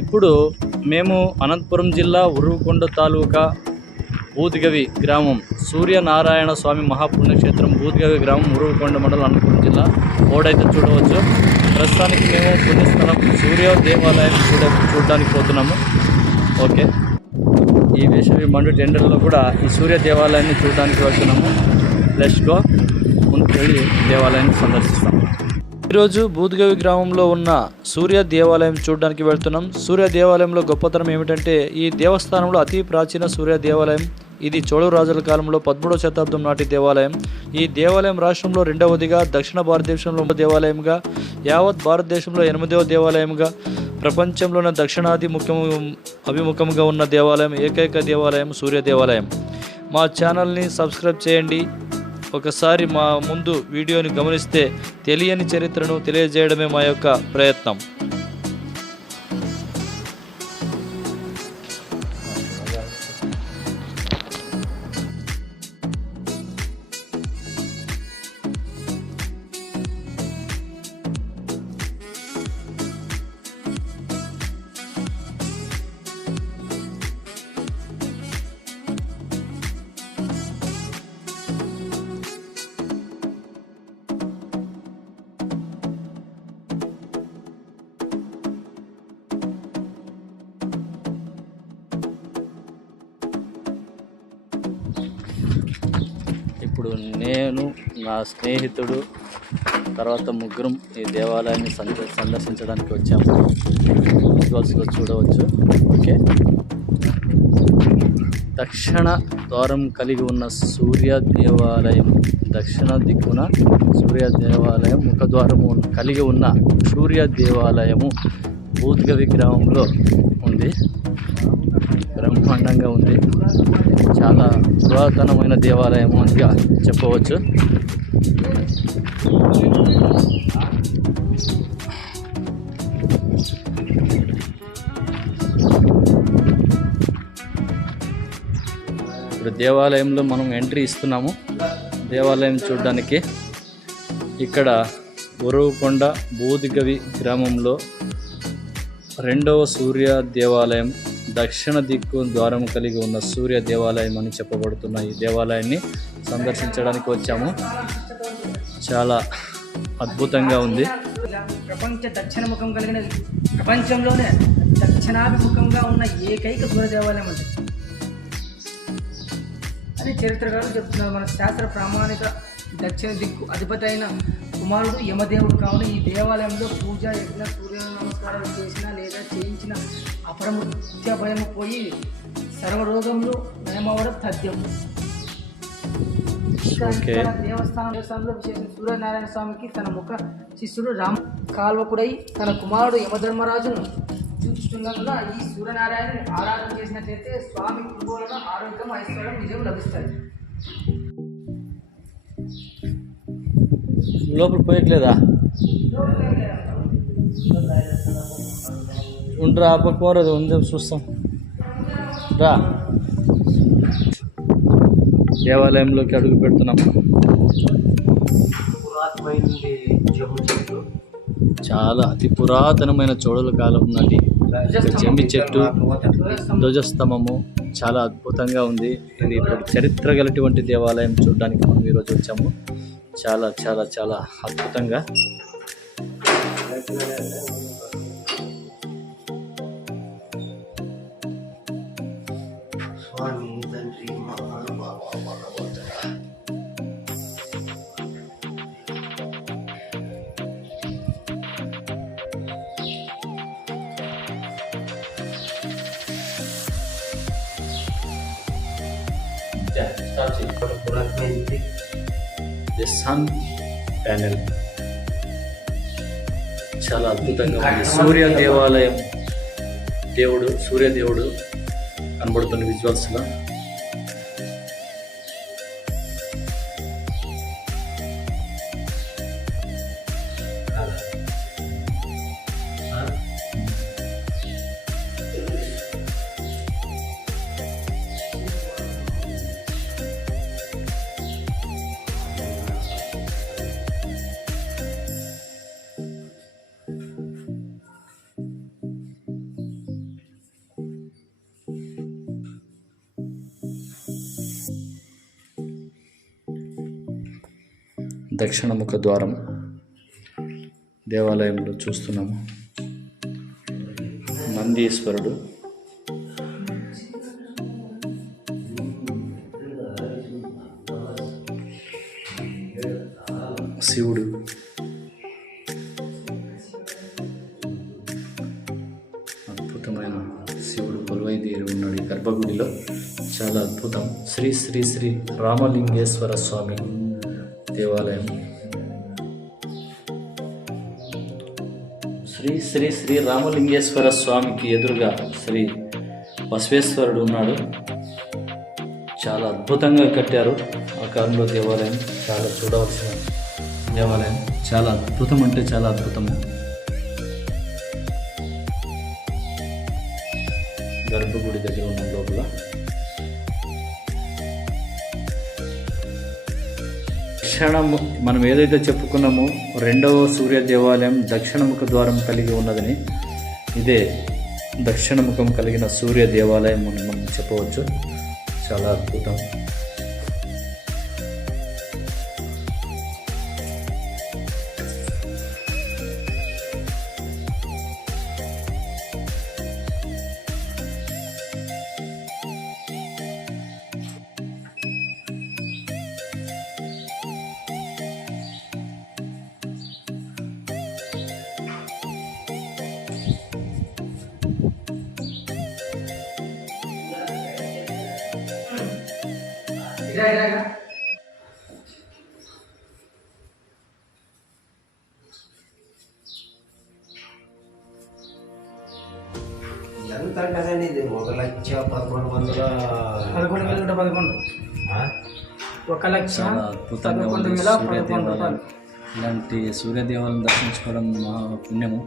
ఇప్పుడు మేము అనంతపురం జిల్లా ఉరువకొండ తాలూకా బూదిగవి గ్రామం సూర్యనారాయణ స్వామి మహాపుణ్యక్షేత్రం బూదిగవి గ్రామం ఉరువకొండ మండలం అనంతపురం జిల్లా బోర్డైతే చూడవచ్చు. ప్రస్తుతానికి మేము పుణ్యస్థలం సూర్య దేవాలయం చూడడానికి పోతున్నాము. ఓకే, ఈ వేసవి మండు టెండర్లో కూడా ఈ సూర్య దేవాలయాన్ని చూడడానికి వెళ్తున్నాము. లెట్స్ గో, ముందుకు వెళ్ళి దేవాలయాన్ని సందర్శిస్తాము. ఈరోజు బూదిగవి గ్రామంలో ఉన్న సూర్య దేవాలయం చూడడానికి వెళ్తున్నాం. సూర్య దేవాలయంలో గొప్పతనం ఏమిటంటే ఈ దేవస్థానంలో అతి ప్రాచీన సూర్య దేవాలయం. ఇది చోళ రాజుల కాలంలో 13వ శతాబ్దం నాటి దేవాలయం. ఈ దేవాలయం రాష్ట్రంలో రెండవదిగా, దక్షిణ భారతదేశంలో దేవాలయంగా, యావత్ భారతదేశంలో 8వ దేవాలయంగా, ప్రపంచంలోనే దక్షిణాది అభిముఖంగా ఉన్న దేవాలయం, ఏకైక దేవాలయం సూర్య దేవాలయం. మా ఛానల్ని సబ్స్క్రైబ్ చేయండి. ఒకసారి మా ముందు వీడియోని గమనిస్తే తెలియని చరిత్రను తెలియజేయడమే మా యొక్క ప్రయత్నం. ఇప్పుడు నేను, నా స్నేహితుడు, తర్వాత ముగ్గురం ఈ దేవాలయాన్ని సందర్శించడానికి వచ్చాము. విజువల్స్లో చూడవచ్చు. ఓకే, దక్షిణ ద్వారం కలిగి ఉన్న సూర్య దేవాలయం, దక్షిణ దిక్కున సూర్య దేవాలయం ముఖద్వారము కలిగి ఉన్న సూర్య దేవాలయము బూదిగవి గ్రామంలో ఉంది. బ్రహ్మాండంగా ఉంది. చాలా పురాతనమైన దేవాలయము అనిగా చెప్పవచ్చు. ఇప్పుడు దేవాలయంలో మనం ఎంట్రీ ఇస్తున్నాము దేవాలయం చూడడానికి. ఇక్కడ ఉరువకొండ బూదిగవి గ్రామంలో 2వ సూర్య దేవాలయం, దక్షిణ దిక్కు ద్వారం కలిగి ఉన్న సూర్య దేవాలయం అని చెప్పబడుతున్న ఈ దేవాలయాన్ని సందర్శించడానికి వచ్చాము. చాలా అద్భుతంగా ఉంది. ప్రపంచంలోనే దక్షిణాభిముఖంగా ఉన్న ఏకైక సూర్య దేవాలయం అని చరిత్రకారులు చెప్తున్నారు. మన శాస్త్ర ప్రామాణిక దక్షిణ దిక్కు అధిపతి అయిన కుమారుడు యమదేవుడు కావున ఈ దేవాలయంలో పూజ, యజ్ఞ, సూర్య నమస్కారాలు చేసిన లేదా చేయించిన అపరమృత్య భయము పోయి సర్వరోగములు నయమవడం తథ్యం. దేవస్థానంలో విశేషం సూర్యనారాయణ స్వామికి తన ముఖ శిష్యుడు రామ కాల్వకుడై తన కుమారుడు యమధర్మరాజును చూస్తుండగా ఈ సూర్యనారాయణ ఆరాధన చేసినట్లయితే స్వామి కృపలో ఆరోగ్యం, ఐశ్వర్యం, విజయం లభిస్తాయి. లోపల పోయట్లేదా? ఉండరా, పక్కవరదు ఉంది, చూస్తాం రా. దేవాలయంలోకి అడుగు పెడుతున్నాం. చాలా అతి పురాతనమైన చోళల కాలం నాటి జమ్మి చెట్టు, ధ్వజస్తంభము చాలా అద్భుతంగా ఉంది. ఇది చరిత్ర గలటువంటి దేవాలయం చూడడానికి మనం ఈరోజు వచ్చాము. చాలా చాలా చాలా అద్భుతంగా. ది సన్ ప్యానెల్ చాలా అద్భుతంగా ఉంది. సూర్య దేవాలయం, దేవుడు సూర్యదేవుడు కనబడుతున్న విజువల్స్లో. దక్షిణముఖ ద్వారం దేవాలయంలో చూస్తున్నాము. నందీశ్వరుడు, శివుడు, అద్భుతమైన శివుడు కొలువై తీరి ఉన్నాడు ఈ గర్భగుడిలో. చాలా అద్భుతం. శ్రీ శ్రీ శ్రీ రామలింగేశ్వర స్వామి దేవాలయం. శ్రీ శ్రీ శ్రీ రామలింగేశ్వర స్వామికి ఎదురుగా శ్రీ బసవేశ్వరుడు ఉన్నాడు. చాలా అద్భుతంగా కట్టారు ఆ కాలంలో దేవాలయం. చాలా చూడవలసిన దేవాలయం. చాలా అద్భుతం అంటే చాలా అద్భుతము. గర్భగుడి దగ్గర ఉన్న లోపల దక్షిణము మనం ఏదైతే చెప్పుకున్నామో రెండవ సూర్య దేవాలయం దక్షిణముఖ ద్వారం కలిగి ఉన్నదని, ఇదే దక్షిణముఖం కలిగిన సూర్య దేవాలయం అని మనం చెప్పవచ్చు. చాలా అద్భుతం. ఎంత అంటారండి ఇది? 1,11,11 చాలా అద్భుతంగా ఉంది సూర్య దేవాలయం. ఇలాంటి సూర్య దేవాలయం దర్శించుకోవడం మహా పుణ్యము.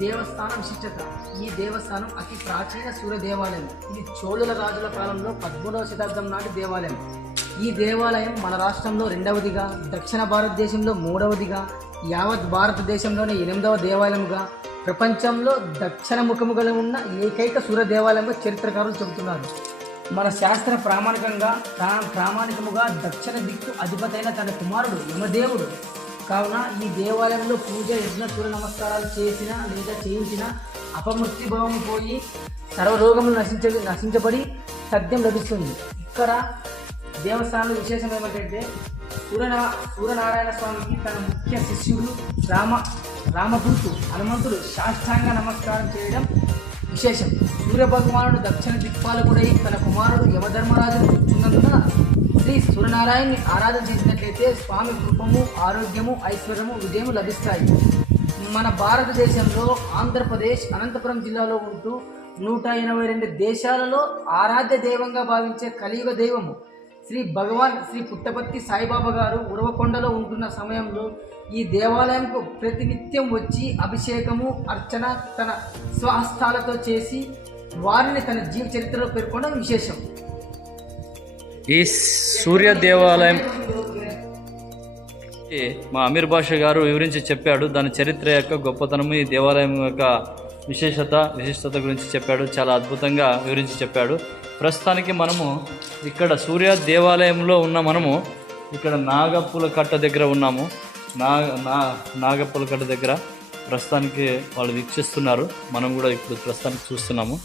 దేవస్థానం విశిష్టత. ఈ దేవస్థానం అతి ప్రాచీన సూర్య దేవాలయం. ఇది చోళుల రాజుల కాలంలో 13వ శతాబ్దం నాటి దేవాలయం. ఈ దేవాలయం మన రాష్ట్రంలో 2వదిగా, దక్షిణ భారతదేశంలో 3వదిగా, యావత్ భారతదేశంలోనే 8వ దేవాలయంగా, ప్రపంచంలో దక్షిణ ముఖముగా ఉన్న ఏకైక సూర్య దేవాలయంగా చరిత్రకారులు చెబుతున్నారు. మన శాస్త్ర ప్రామాణికముగా దక్షిణ దిక్కు అధిపతైన తన కుమారుడు యమదేవుడు కావున ఈ దేవాలయంలో పూజ, యజ్ఞ, సూర్య నమస్కారాలు చేసిన లేదా చేయించిన అపమృత్యు భావము పోయి సర్వరోగములు నశించబడి సత్యం లభిస్తుంది. ఇక్కడ దేవస్థానంలో విశేషం ఏమిటంటే సూర్యనారాయణ స్వామికి తన ముఖ్య శిష్యుడు రామభూతు హనుమంతుడు సాష్టాంగ నమస్కారం చేయడం విశేషం. సూర్యభగవానుడు దక్షిణ దిక్పాలకుడై తన కుమారుడు యమధర్మరాజును చూస్తున్నందున శ్రీ సూర్యనారాయణని ఆరాధన చేసినట్లయితే స్వామి కృపము, ఆరోగ్యము, ఐశ్వర్యము, విజయము లభిస్తాయి. మన భారతదేశంలో ఆంధ్రప్రదేశ్ అనంతపురం జిల్లాలో ఉంటూ 182 దేశాలలో ఆరాధ్య దైవంగా భావించే కలియుగ దైవము శ్రీ పుట్టపర్తి సాయిబాబా గారు ఉరవకొండలో ఉంటున్న సమయంలో ఈ దేవాలయంకు ప్రతినిత్యం వచ్చి అభిషేకము, అర్చన తన స్వహస్తాలతో చేసి వారిని తన జీవ చరిత్రలో పేర్కొనడం విశేషం. ఈ సూర్య దేవాలయం మా అమీర్ బాషా గారు వివరించి చెప్పాడు. దాని చరిత్ర యొక్క గొప్పతనము, ఈ దేవాలయం యొక్క విశిష్టత గురించి చెప్పాడు. చాలా అద్భుతంగా వివరించి చెప్పాడు. ప్రస్తుతానికి మనము ఇక్కడ సూర్య దేవాలయంలో ఉన్న మనము ఇక్కడ నాగప్పుల కట్ట దగ్గర ఉన్నాము. నాగప్పుల కట్ట దగ్గర ప్రస్తుతానికి వాళ్ళు వీక్షిస్తున్నారు. మనం కూడా ఇప్పుడు ప్రస్తుతానికి చూస్తున్నాము.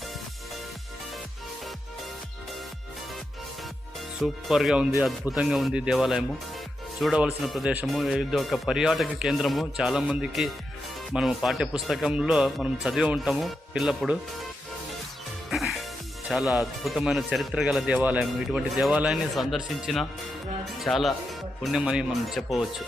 సూపర్గా ఉంది, అద్భుతంగా ఉంది దేవాలయము. చూడవలసిన ప్రదేశము. ఇది ఒక పర్యాటక కేంద్రము. చాలామందికి మనం పాఠ్యపుస్తకంలో మనం చదివి ఉంటాము పిల్లప్పుడు. చాలా అద్భుతమైన చరిత్ర గల దేవాలయం. ఇటువంటి దేవాలయాన్ని సందర్శించిన చాలా పుణ్యమని మనం చెప్పవచ్చు.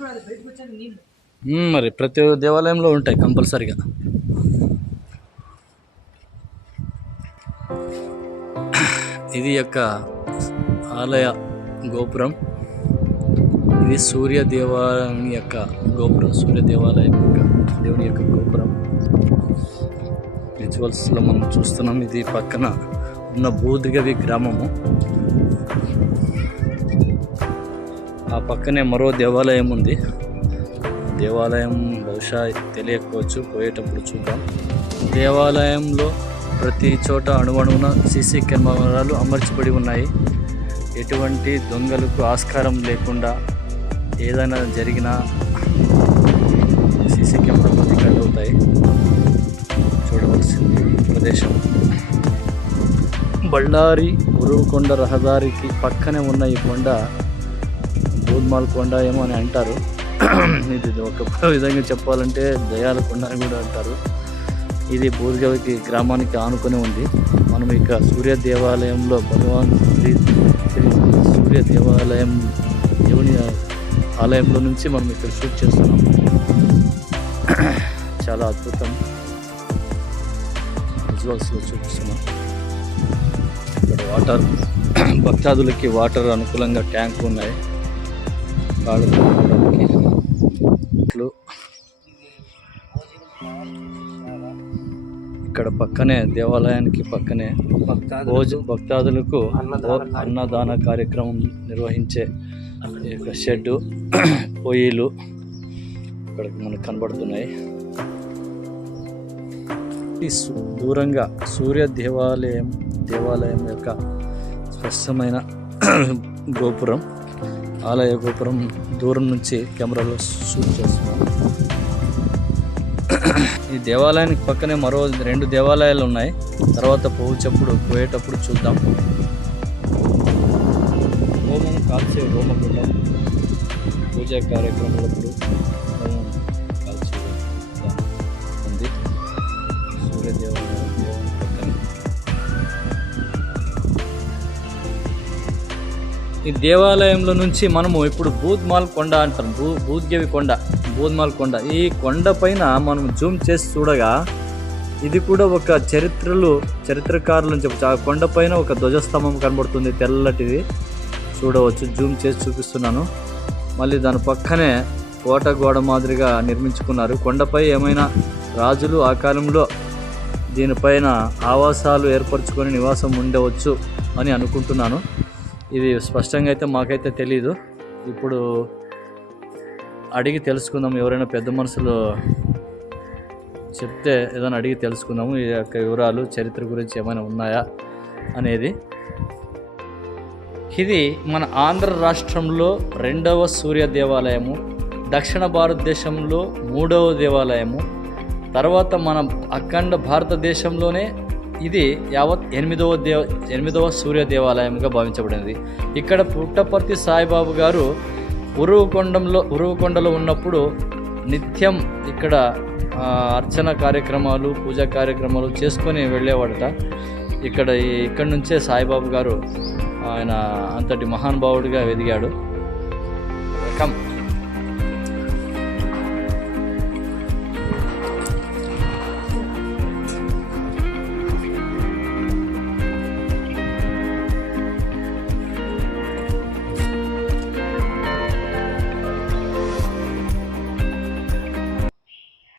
కూడా అది బయటకు వచ్చాక నీళ్ళు మరి ప్రతి దేవాలయంలో ఉంటాయి కంపల్సరిగా. ఇది యొక్క ఆలయ గోపురం. ఇది సూర్య దేవాలయం యొక్క గోపురం, సూర్య దేవాలయం యొక్క దేవుని యొక్క గోపురం. విజువల్స్లో మనం చూస్తున్నాం. ఇది పక్కన ఉన్న బూదిగవి గ్రామము. ఆ పక్కనే మరో దేవాలయం ఉంది. దేవాలయం బహుశా తెలియకపోవచ్చు, పోయేటప్పుడు చూద్దాం. దేవాలయంలో ప్రతి చోట అణువణువున సీసీ కెమెరాలు అమర్చబడి ఉన్నాయి. ఎటువంటి దొంగలకు ఆస్కారం లేకుండా ఏదైనా జరిగినా సీసీ కెమెరాలు రికార్డ్ అవుతాయి. చూడవలసింది ప్రదేశం. బళ్ళారి ఉరువకొండ రహదారికి పక్కనే ఉన్న ఈ కొండ బూద్మాల్ కొండ ఏమో అని అంటారు. ఇది ఒక విధంగా చెప్పాలంటే దయాల కొండ అని కూడా అంటారు. ఇది బూదిగవి గ్రామానికి ఆనుకొని ఉంది. మనం ఇక సూర్య దేవాలయంలో భగవాన్ శ్రీ సూర్య దేవాలయం దేవుని ఆలయంలో నుంచి మనం ఇక్కడ షూట్ చేస్తున్నాం. చాలా అద్భుతం. విజువల్స్లో చూపిస్తున్నాం. ఇక్కడ వాటర్, భక్తాదులకి వాటర్ అనుకూలంగా ట్యాంకులు ఉన్నాయి. ఇక్కడ పక్కనే దేవాలయానికి పక్కనే భక్తాదులకు అన్నదాన కార్యక్రమం నిర్వహించే షెడ్డు, పొయ్యిలు ఇక్కడ మనకు కనబడుతున్నాయి. దూరంగా సూర్య దేవాలయం యొక్క స్పష్టమైన గోపురం, ఆలయ గోపురం దూరం నుంచి కెమెరాలో షూట్ చేస్తున్నాం. ఈ దేవాలయానికి పక్కనే మరో 2 దేవాలయాలు ఉన్నాయి. తర్వాత పోయేటప్పుడు చూద్దాం. హోమం కాల్చే హోమగుండం, పూజా కార్యక్రమాలప్పుడు హోమం కాల్చే ఉంది. సూర్య దేవాలయం పక్కనే ఈ దేవాలయంలో నుంచి మనము ఇప్పుడు బూద్మాల్ కొండ అంటాం. బూద్గవి కొండ, బూద్మాల్ కొండ. ఈ కొండ పైన మనం జూమ్ చేసి చూడగా ఇది కూడా ఒక చరిత్రకారులు అని చెప్పచ్చు. ఆ కొండ పైన ఒక ధ్వజస్తంభం కనబడుతుంది, తెల్లటిది. చూడవచ్చు, జూమ్ చేసి చూపిస్తున్నాను. మళ్ళీ దాని పక్కనే కోట గోడ మాదిరిగా నిర్మించుకున్నారు. కొండపై ఏమైనా రాజులు ఆ కాలంలో దీనిపైన ఆవాసాలు ఏర్పరచుకొని నివాసం ఉండవచ్చు అని అనుకుంటున్నాను. ఇది స్పష్టంగా అయితే మాకైతే తెలీదు. ఇప్పుడు అడిగి తెలుసుకుందాం. ఎవరైనా పెద్ద మనుషులు చెప్తే ఏదైనా అడిగి తెలుసుకుందాము. ఈ యొక్క వివరాలు, చరిత్ర గురించి ఏమైనా ఉన్నాయా అనేది. ఇది మన ఆంధ్ర రాష్ట్రంలో 2వ సూర్య దేవాలయము, దక్షిణ భారతదేశంలో 3వ దేవాలయము. తర్వాత మన అఖండ భారతదేశంలోనే ఇది యావత్ 8వ సూర్య దేవాలయంగా భావించబడింది. ఇక్కడ పుట్టపర్తి సాయిబాబు గారు ఉరువకొండలో ఉన్నప్పుడు నిత్యం ఇక్కడ అర్చన కార్యక్రమాలు, పూజా కార్యక్రమాలు చేసుకొని వెళ్ళేవాడట. ఇక్కడ నుంచే సాయిబాబు గారు ఆయన అంతటి మహానుభావుడిగా ఎదిగాడు. వెల్కమ్.